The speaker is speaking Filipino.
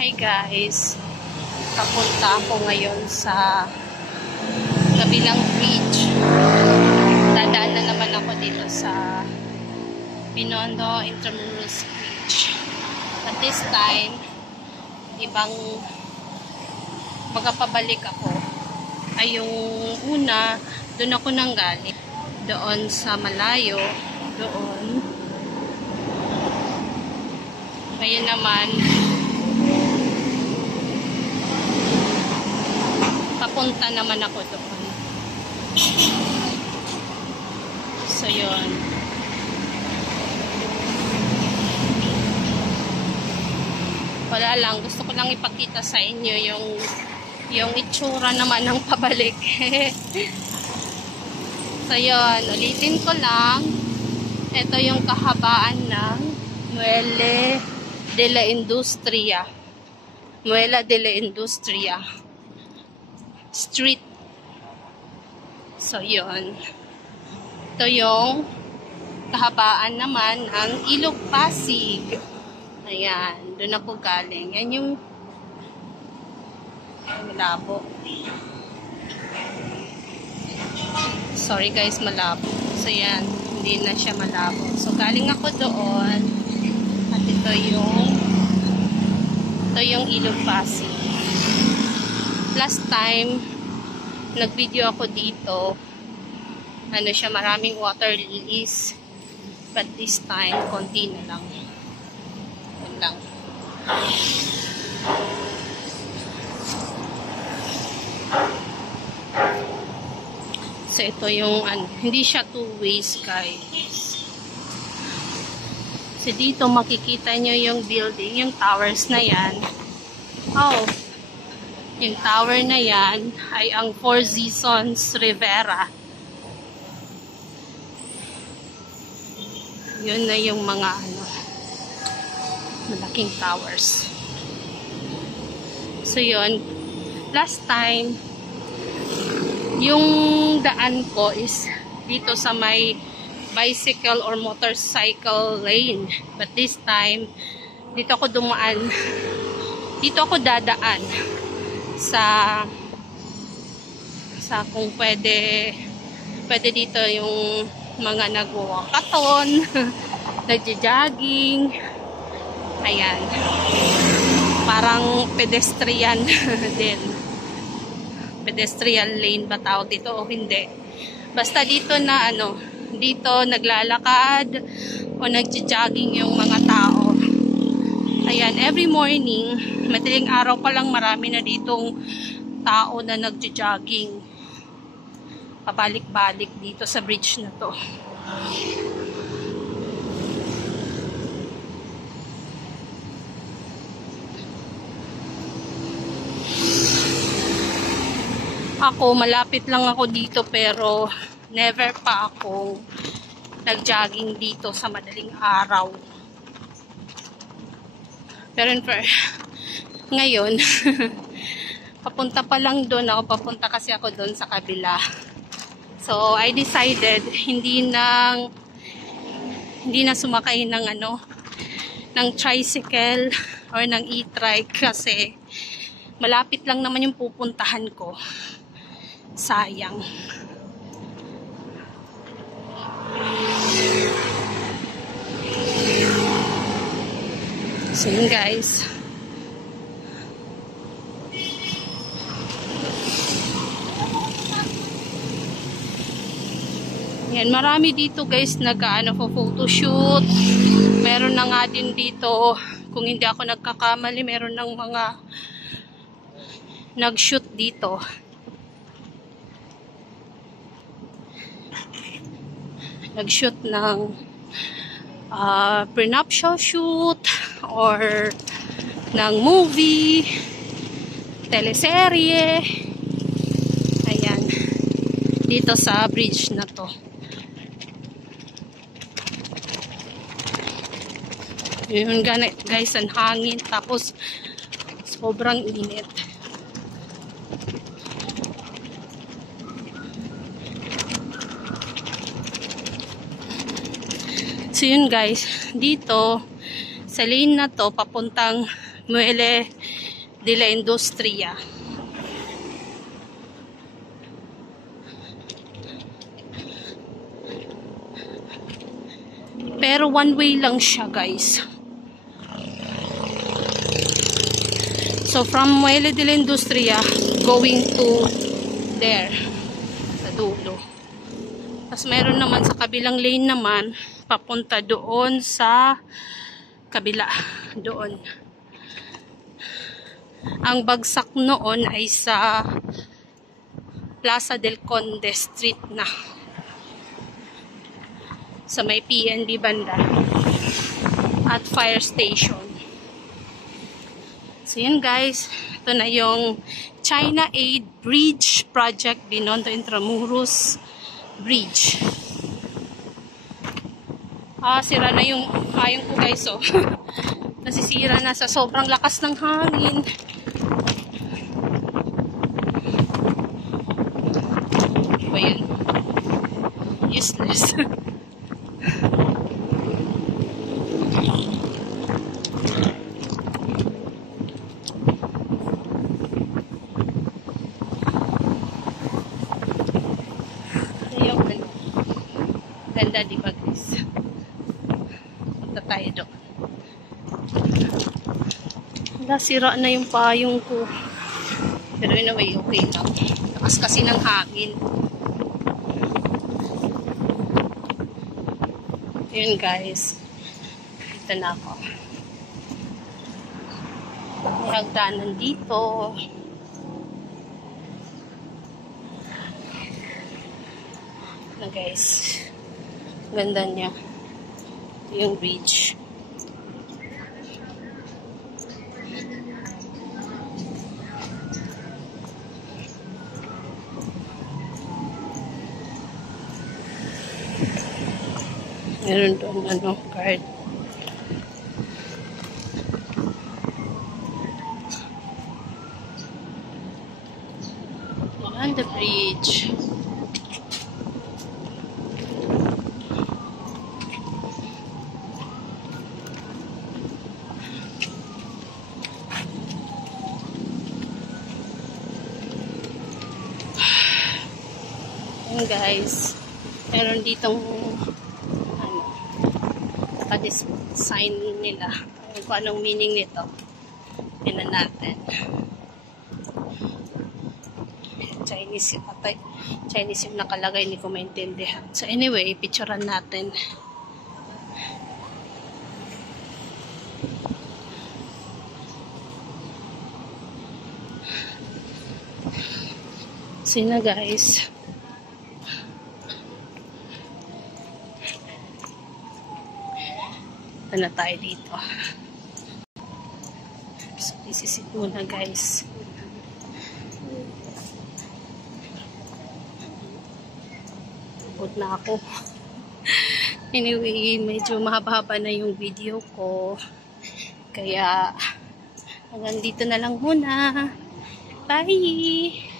Hi guys, papunta ako ngayon sa kabilang bridge. Dadaan na naman ako dito sa Binondo Intramuros Bridge. At this time, ibang magpapabalik ako. Ay yung una, doon ako nanggaling. Doon sa malayo, doon. Ngayon naman, papunta naman ako doon. So, yun. Wala lang. Gusto ko lang ipakita sa inyo yung itsura naman ng pabalik. So, yun. Ulitin ko lang. Ito yung kahabaan ng Muelle de la Industria. Muelle de la Industria Street. So, yun. Ito yung kahabaan naman ng Ilog Pasig. Ayan. Doon ako galing. Yan yung malabo. Sorry guys, malabo. So, yan. Hindi na siya malabo. So, galing ako doon. At ito yung Ilog Pasig. Last time, nag-video ako dito. Ano siya, maraming water lilies. But this time, konti na lang. Yan lang. So, ito yung, hindi siya two ways, guys. So, dito makikita nyo yung building, yung towers na yan. Oh, yung tower na yan ay ang Four Seasons Rivera. Yun na yung mga malaking towers. So yun, last time yung daan ko is dito sa may bicycle or motorcycle lane. But this time, dito ako dumaan. Dito ako dadaan sa kung pwede dito yung mga nag-walkathon, nagja-jogging. Ayan. Parang pedestrian din. Pedestrian lane ba tawag dito o hindi? Basta dito na dito naglalakad o nagja-jogging yung mga tao. Ayan, every morning, madaling araw pa lang marami na ditong tao na nagja-jogging. Pabalik-balik dito sa bridge na to. Ako, malapit lang ako dito pero never pa ako nag-jogging dito sa madaling araw. Pero ngayon, papunta pa lang doon ako. Papunta kasi ako doon sa kabila. So, I decided hindi na sumakay ng ng tricycle or ng e-trike kasi malapit lang naman yung pupuntahan ko. Sayang. So, yun guys. Yan, marami dito guys photoshoot. Meron na nga din dito, kung hindi ako nagkakamali, meron ng mga nag-shoot dito. Nag-shoot ng prenuptial shoot or ng movie, teleserye. Ayan. Dito sa bridge na to. Yun guys, ang hangin. Tapos, sobrang init. So, yun guys. Dito, sa lane na to, papuntang Muelle de la Industria. Pero one way lang siya, guys. So from Muelle de la Industria going to there sa dulo. Tapos meron naman sa kabilang lane naman papunta doon sa kabila doon. Ang bagsak noon ay sa Plaza del Conde Street na, sa may PNB banda at fire station. So yun guys, ito na yung China Aid Bridge Project Binondo Intramuros Bridge. Sira na yung payong ko guys, oh. Nasisira na sa sobrang lakas ng hangin. Ba yun? Useless. Ganda, di ba guys? Punta tayo doon. Sira na yung payong ko. Pero in a way, okay lang. Lakas kasi ng hangin. Yun guys. Dito na ako. May hagdanan dito. Na guys. Ganda niya. Ito yung bridge. Meron doon guard. On the bridge. Ayan guys, meron ditong naka-design nila kung anong meaning nito. Tingnan natin. Chinese yung atay. Chinese yung nakalagay, hindi ko maintindihan. So anyway, picturean natin. So yun na guys. Ito na tayo dito. So this is it muna guys. Pagod na ako. Anyway, medyo mahaba-haba na yung video ko. Kaya hanggang dito na lang muna. Bye!